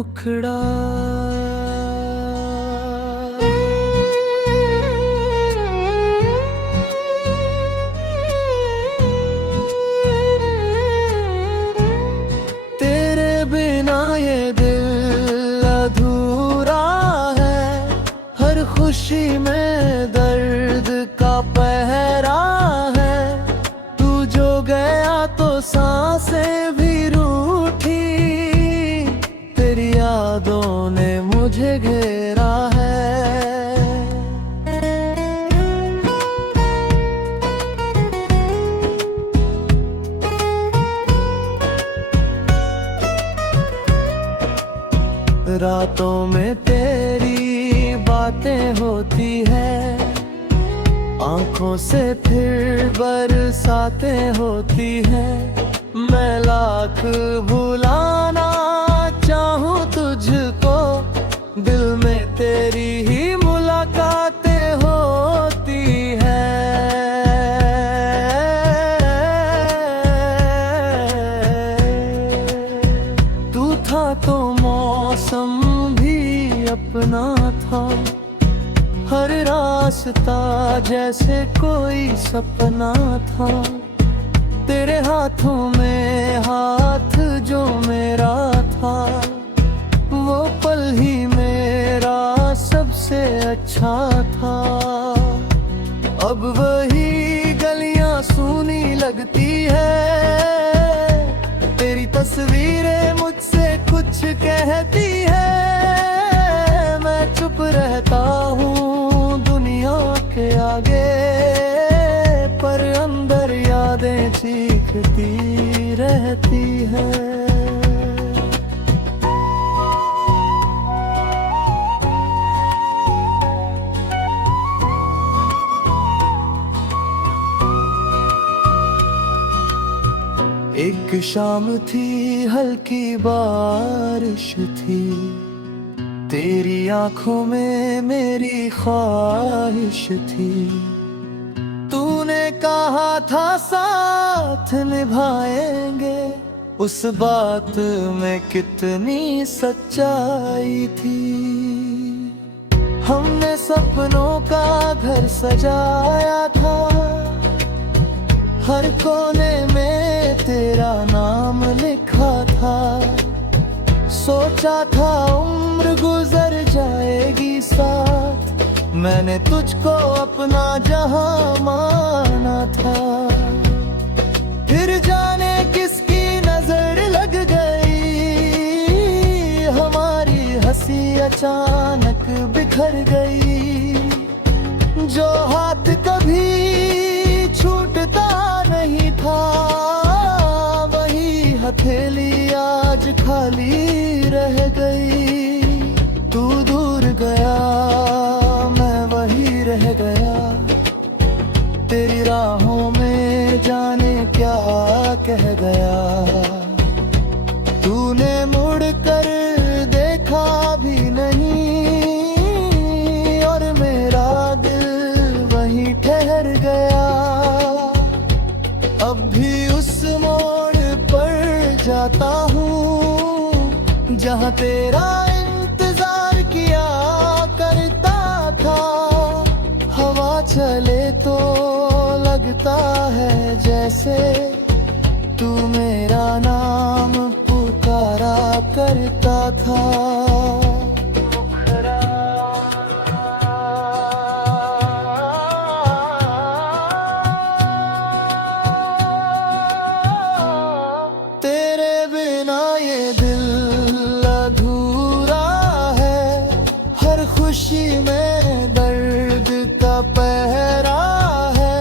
मुखड़ा। तेरे बिना ये दिल अधूरा है, हर खुशी में दर्द का पहरा है। तू जो गया तो सांसें भी रूठी, तेरी यादों ने मुझे घेरा है। रातों में तेरी बातें होती है, आंखों से फिर बरसातें होती है। मैं लाख भुलाना चाहूं तुझको, दिल में तेरी ही मुलाकातें होती है। तू था तो मौसम भी अपना था, हर रास्ता जैसे कोई सपना था। तेरे हाथों में हाथ जो मेरा था, वो पल ही मेरा सबसे अच्छा था। अब वही गलियां सूनी लगती है, तेरी तस्वीरें मुझसे कुछ कहती है। मैं चुप रहता हूँ दुनिया के आगे, पर अंदर यादें चीखती रहती है। एक शाम थी, हल्की बारिश थी, तेरी आंखों में मेरी ख्वाहिश थी। तूने कहा था साथ निभाएंगे, उस बात में कितनी सच्चाई थी। हमने सपनों का घर सजाया था, हर कोने में तेरा नाम लिखा था। सोचा था उम्र गुजर जाएगी साथ, मैंने तुझको अपना जहां माना था। फिर जाने किसकी नजर लग गई, हमारी हंसी अचानक बिखर गई। जो हाथ कभी छूटता नहीं था, वही हथेली आज खाली रह गई। तू दूर गया, मैं वही रह गया, तेरी राहों में जाने क्या कह गया। तूने मुड़ कर देखा भी नहीं, और मेरा दिल वहीं ठहर गया। अब भी उस मोड़ पर जाता हूँ, जहाँ तेरा इंतजार किया करता था। हवा चले तो लगता है जैसे तू मेरा नाम पुकारा करता था। तेरे बिना ये दिल अधूरा है, हर खुशी में दर्द का पहरा है।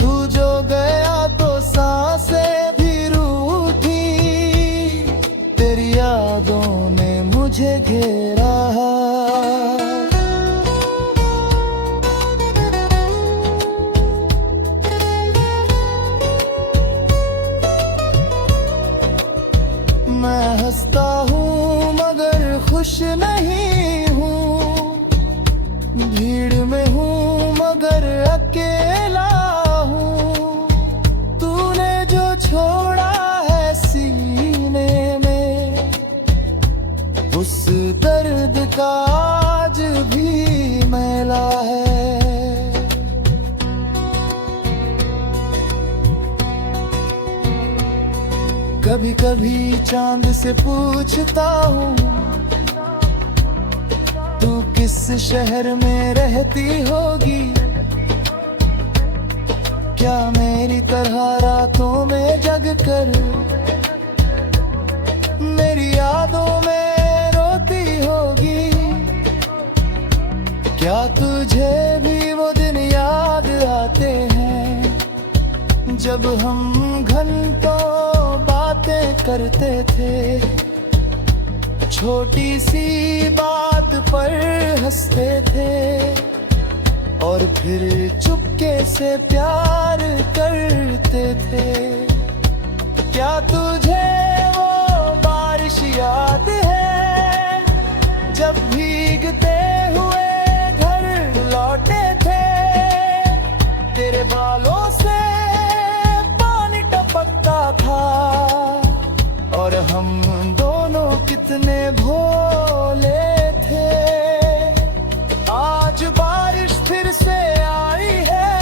तू जो गया तो सांसें भी रूठी, तेरी यादों ने मुझे घेरा है। मैं हंसता हूँ मगर खुश नहीं हूँ, भीड़ में हूँ मगर अकेला का आज भी मैला है। कभी कभी चांद से पूछता हूँ, तू किस शहर में रहती होगी? क्या मेरी तरह रातों में जग कर मेरी यादों में रोती होगी? क्या तुझे भी वो दिन याद आते हैं जब हम घंटों बातें करते थे, छोटी सी बात पर हंसते थे और फिर चुपके से प्यार करते थे? क्या तुझे वो बारिश याद है जब भीगते हुए घर लौटे थे? तेरे बालों से पानी टपकता था और हम दोनों कितने भोले थे। आज बारिश फिर से आई है,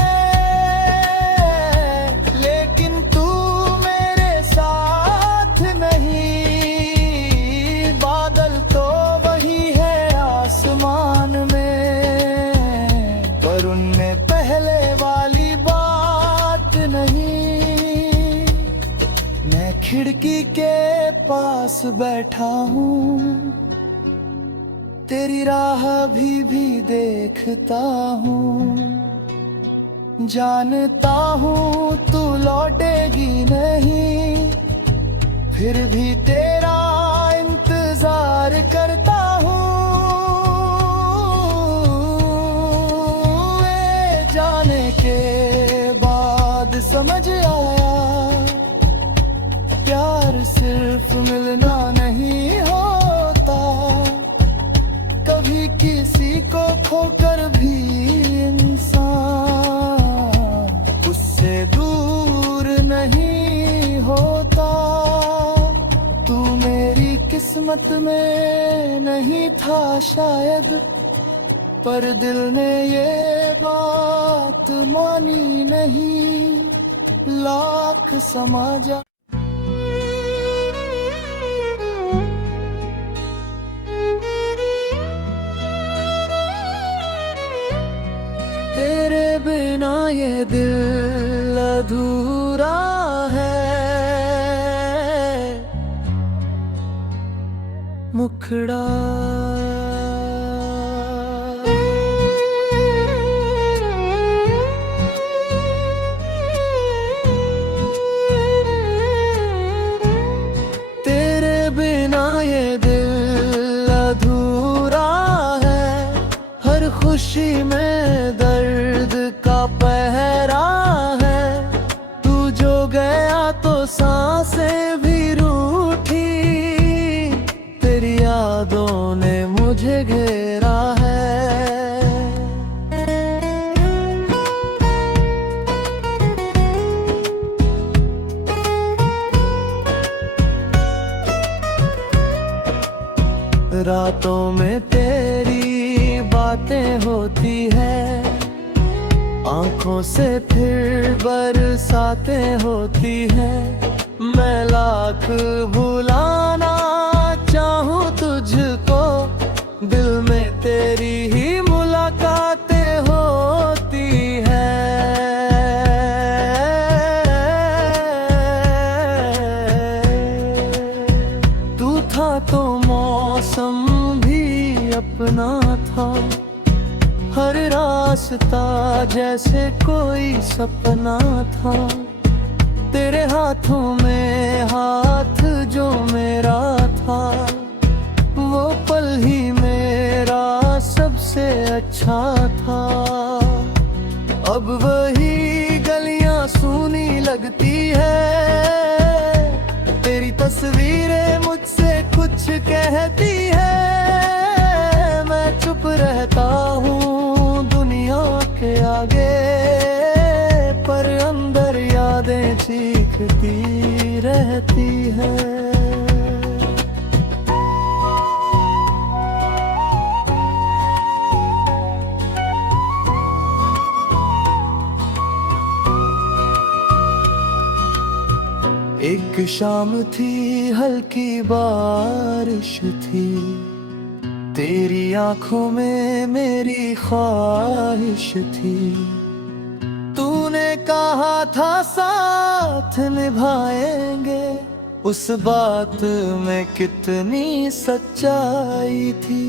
लेकिन तू मेरे साथ नहीं। बादल तो वही है आसमान में, पर उनमें पहले वाली बात नहीं। मैं खिड़की के पास बैठा हूँ, तेरी राह भी देखता हूँ। जानता हूँ तू लौटेगी नहीं, फिर भी तेरा इंतजार करता हूँ। ये जाने के बाद समझ आया, प्यार सिर्फ मिलना नहीं होता, कभी किसी को खोकर भी इंसान उससे दूर नहीं होता। तू मेरी किस्मत में नहीं था शायद, पर दिल ने ये बात मानी नहीं। लाख समाजा तेरे बिना ये दिल अधूरा है। मुखड़ा तेरे बिना ये दिल अधूरा है। हर खुशी में दर्द का पहरा है। तू जो गया तो सांसें भी रूठी, तेरी यादों ने मुझे घेरा है। रातों में तेरी बातें होती है, आंखों से फिर बरसातें होती हैं। मैं लाख भुलाना चाहूं तुझको, दिल में तेरी ही मुलाकातें होती हैं। तू था तो मौसम भी अपना था, हर रास्ता जैसे कोई सपना था। तेरे हाथों में हाथ जो मेरा था, वो पल ही मेरा सबसे अच्छा था। अब वही गलियां सूनी लगती है, तेरी तस्वीरें मुझसे कुछ कहती है। मैं चुप रहता हूँ दुनिया के आगे, पर अंदर यादें चीखती रहती है। एक शाम थी, हल्की बारिश थी, तेरी आंखों में मेरी ख्वाहिश थी। तूने कहा था साथ निभाएंगे, उस बात में कितनी सच्चाई थी।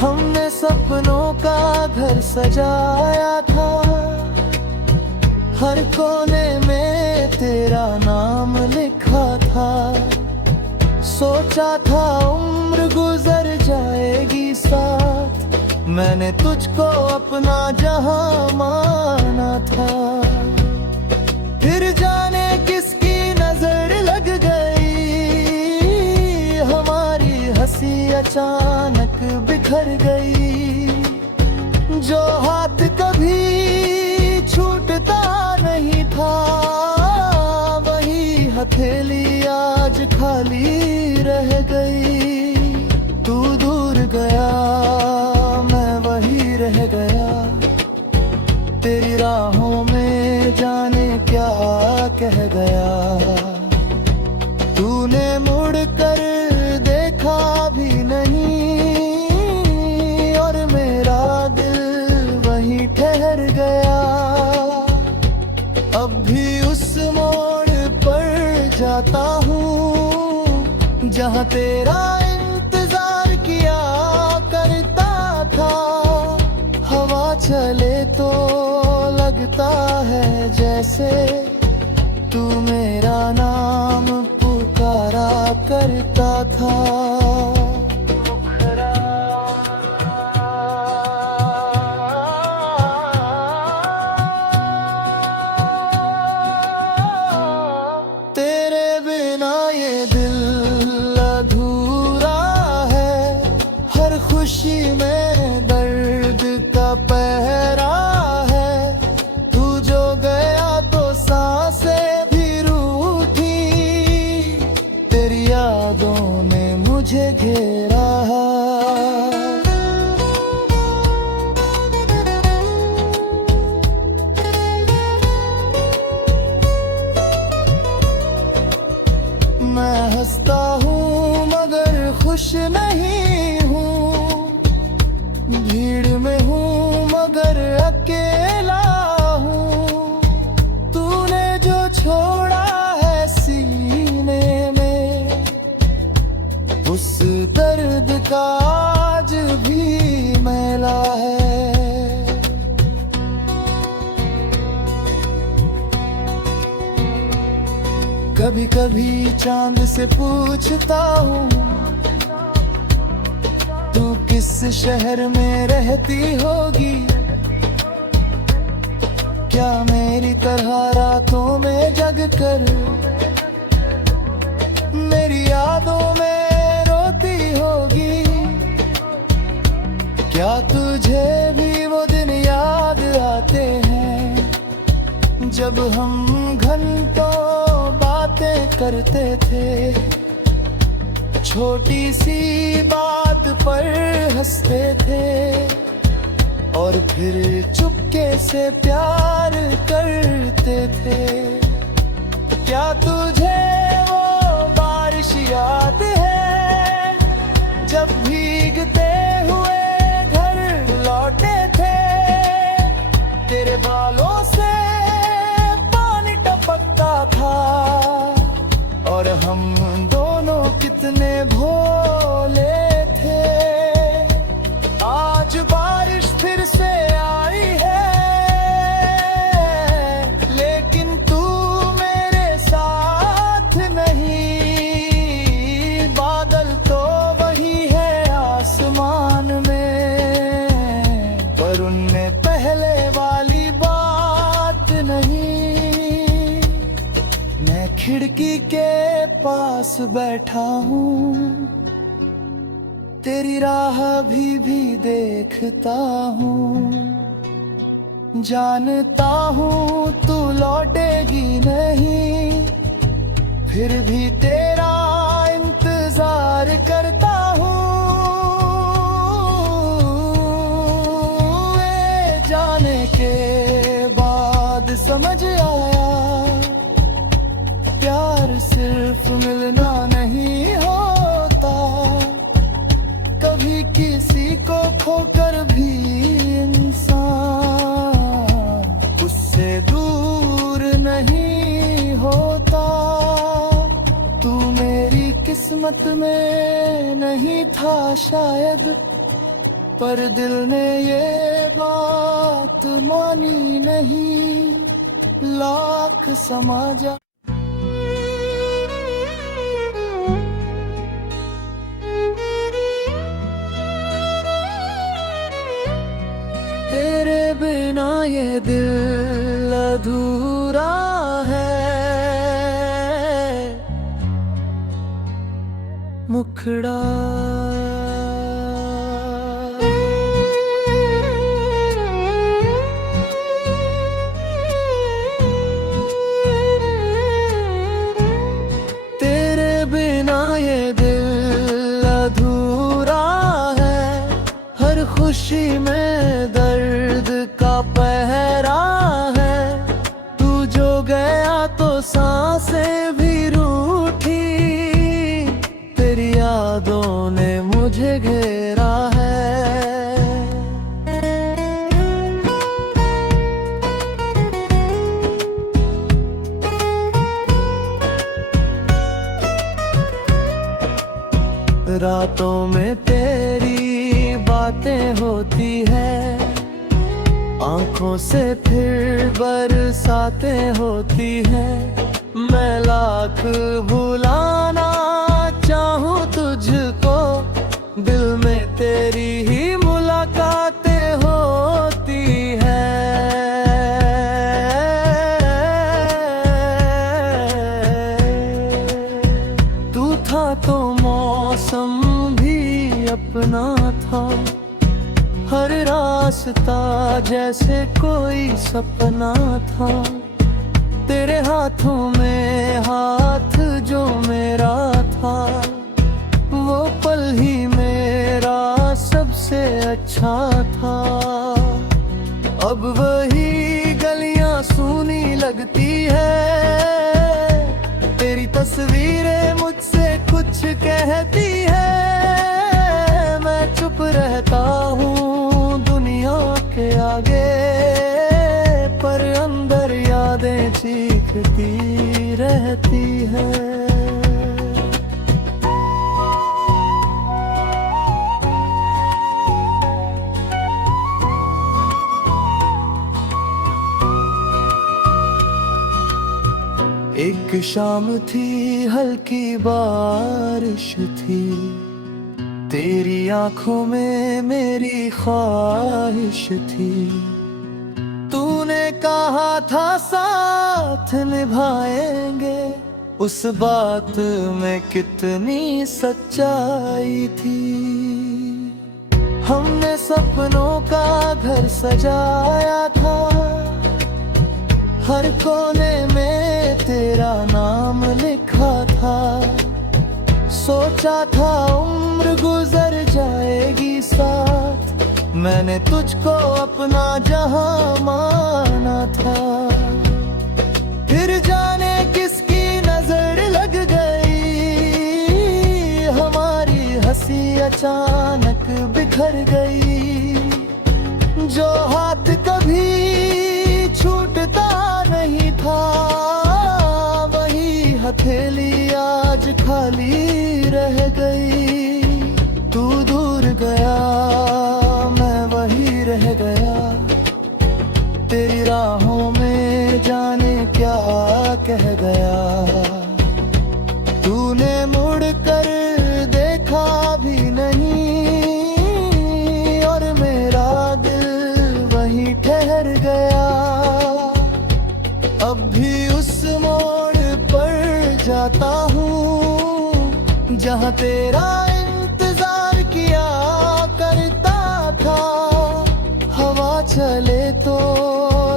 हमने सपनों का घर सजाया था, हर कोने में तेरा नाम लिखा था। सोचा था उम्र गुजर जाएगी साथ, मैंने तुझको अपना जहां माना था। फिर जाने किसकी नजर लग गई, हमारी हंसी अचानक बिखर गई। जो हाथ कभी छूटता नहीं था, वही हथेली आज खाली रह गई। तू दूर गया, मैं वही रह गया, तेरी राहों में जाने क्या कह गया। तूने मुड़ कर देखा भी नहीं, और मेरा दिल वहीं ठहर गया। अब भी उस मोड़ पर जाता हूँ, जहाँ तेरा इंतजार किया करता था। हवा चले तो लगता है जैसे तू मेरा नाम पुकारा करता था। तेरे बिना ये दिल अधूरा है, हर खुशी में दर्द का पहरा है। तू जो गया तो सांसें भी रूठी, तेरी यादों ने मुझे घेरा है। मैं हंसता हूँ मगर खुश नहीं हूँ, भीड़ में हूँ मगर अकेला हूँ। तूने जो छोड़ा है सीने में, उस दर्द का आज भी मैला है। कभी कभी चांद से पूछता हूँ, तू किस शहर में रहती होगी। क्या मेरी तरह रातों में जग कर मेरी यादों में रोती होगी। क्या तुझे भी वो दिन याद आते हैं, जब हम घंटों बातें करते थे। छोटी सी बात पर हंसते थे, और फिर चुपके से प्यार करते थे। क्या तुझे वो बारिश याद है, जब भीगते हुए घर लौटे थे। तेरे बालों से पानी टपकता था, और हम दोनों कितने भोले थे। आज बारिश फिर से आई है, लेकिन तू मेरे साथ नहीं। बादल तो वही है आसमान में, पर उनने पहले वाली बात नहीं। मैं खिड़की के पास बैठा हूँ, तेरी राह भी देखता हूँ। जानता हूँ तू लौटेगी नहीं, फिर भी तेरा इंतजार करता हूँ। ये जाने के बाद समझ आया, सिर्फ मिलना नहीं होता, कभी किसी को खोकर भी इंसान उससे दूर नहीं होता। तू मेरी किस्मत में नहीं था शायद, पर दिल ने ये बात मानी नहीं। लाख समाजा तेरे बिना ये दिल अधूरा है। मुखड़ा तेरे बिना ये दिल अधूरा है। हर खुशी में दर्द का पहरा है। तू जो गया तो सांसें भी रूठी, तेरी यादों ने मुझे घेरा है। रातों में तेरी बातें होती है, आंखों से फिर बरसातें होती है। मैं लाख भुलाना चाहूं तुझको, दिल में तेरी ही मुलाकातें होती है। तू था तो मौसम भी अपना था, हर रास्ता जैसे कोई सपना था। तेरे हाथों में हाथ जो मेरा था, वो पल ही मेरा सबसे अच्छा था। अब वही गलियां सूनी लगती है, तेरी तस्वीरें मुझसे कुछ कहती है। मैं चुप रहता हूँ दुनिया के आगे, पर अंदर यादें चीखती रहती है। एक शाम थी, हल्की बारिश थी, तेरी आंखों में मेरी ख्वाहिश थी। तूने कहा था साथ निभाएंगे, उस बात में कितनी सच्चाई थी। हमने सपनों का घर सजाया था, हर कोने में तेरा नाम लिखा था। सोचा था उम्र गुजर जाएगी साथ, मैंने तुझको अपना जहां माना था। फिर जाने किसकी नजर लग गई, हमारी हंसी अचानक बिखर गई। जो हाथ कभी छूटता नहीं था, वही हथेली आज खाली रह गई। तू दूर गया, मैं वही रह गया, तेरी राहों में जाने क्या कह गया। तूने मुड़ कर देखा भी नहीं, और मेरा दिल वहीं ठहर गया। अब भी उस मोड़ पर जाता हूँ, जहाँ तेरा इंतजार किया करता था। हवा चले तो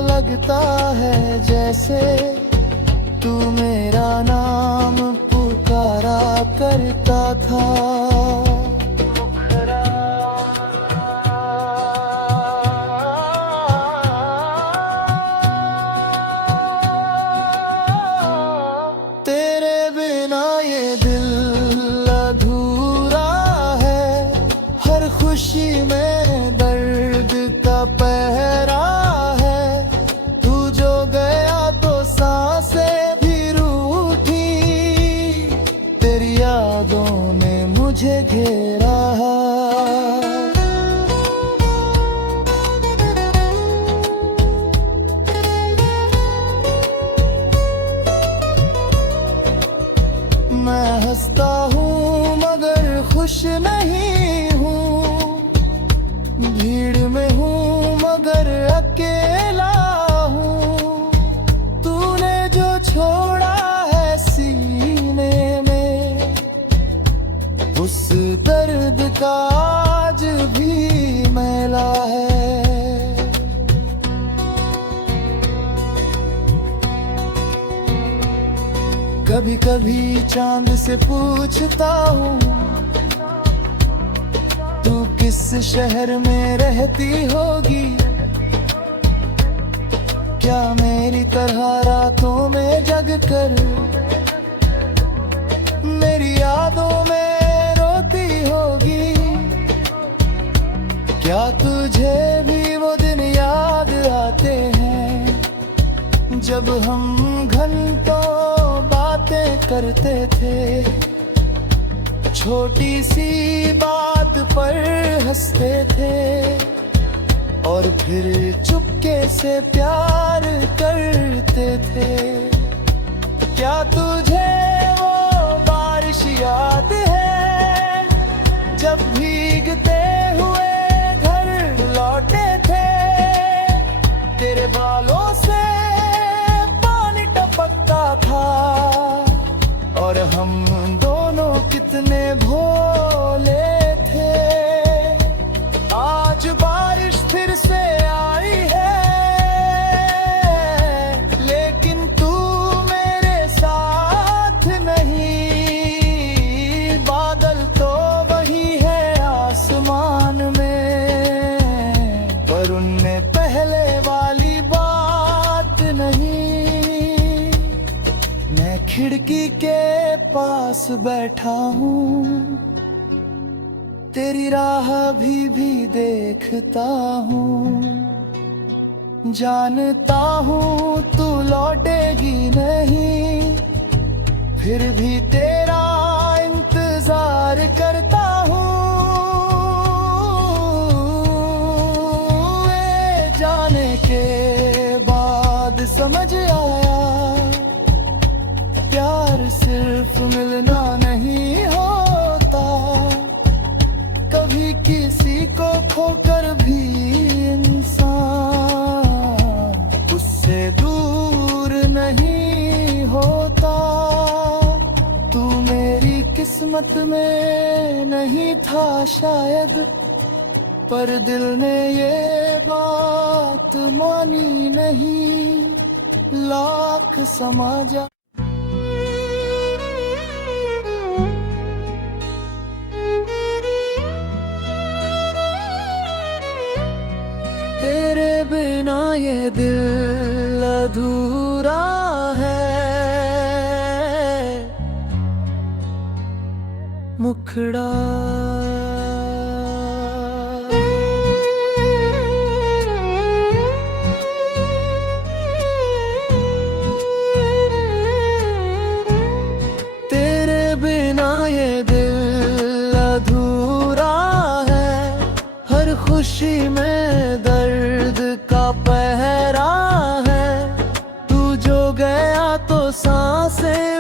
लगता है जैसे तू मेरा नाम पुकारा करता था। तेरे खुशी में दर्द का पहरा है। तू जो गया तो सांसें भी रूठी, तेरी यादों ने मुझे घेरा है। मैं हंसता हूँ मगर खुश नहीं हूँ, भीड़ में हूँ मगर अकेला हूँ। तूने जो छोड़ा है सीने में, उस दर्द का आज भी मैला है। कभी कभी चांद से पूछता हूँ, तू किस शहर में रहती होगी। क्या मेरी तरह रातों में जग कर मेरी यादों में रोती होगी। क्या तुझे भी वो दिन याद आते हैं जब हम घंटों बातें करते थे, छोटी सी बात पर हंसते थे और फिर चुपके से प्यार करते थे। क्या तुझे वो बारिश याद है जब भीगते हुए घर लौटे थे। तेरे बालों से पानी टपकता था और हम दोनों कितने भोले थे। आज बारिश फिर से आई है, लेकिन तू मेरे साथ नहीं। बादल तो वही है आसमान में, पर उनने पहले वाली बात नहीं। मैं खिड़की के पास बैठा हूँ, तेरी राह भी देखता हूँ। जानता हूँ तू लौटेगी नहीं, फिर भी तेरा इंतजार करता हूँ। ये जाने के बाद समझ आया, प्यार सिर्फ मिलना नहीं होता। कभी किसी को खोकर भी इंसान उससे दूर नहीं होता। तू मेरी किस्मत में नहीं था शायद, पर दिल ने ये बात मानी नहीं। लाख समाजा तेरे बिना ये दिल अधूरा है। मुखड़ा तेरे बिना ये दिल अधूरा है। हर खुशी में दर्द का पहरा है। तू जो गया तो सांसें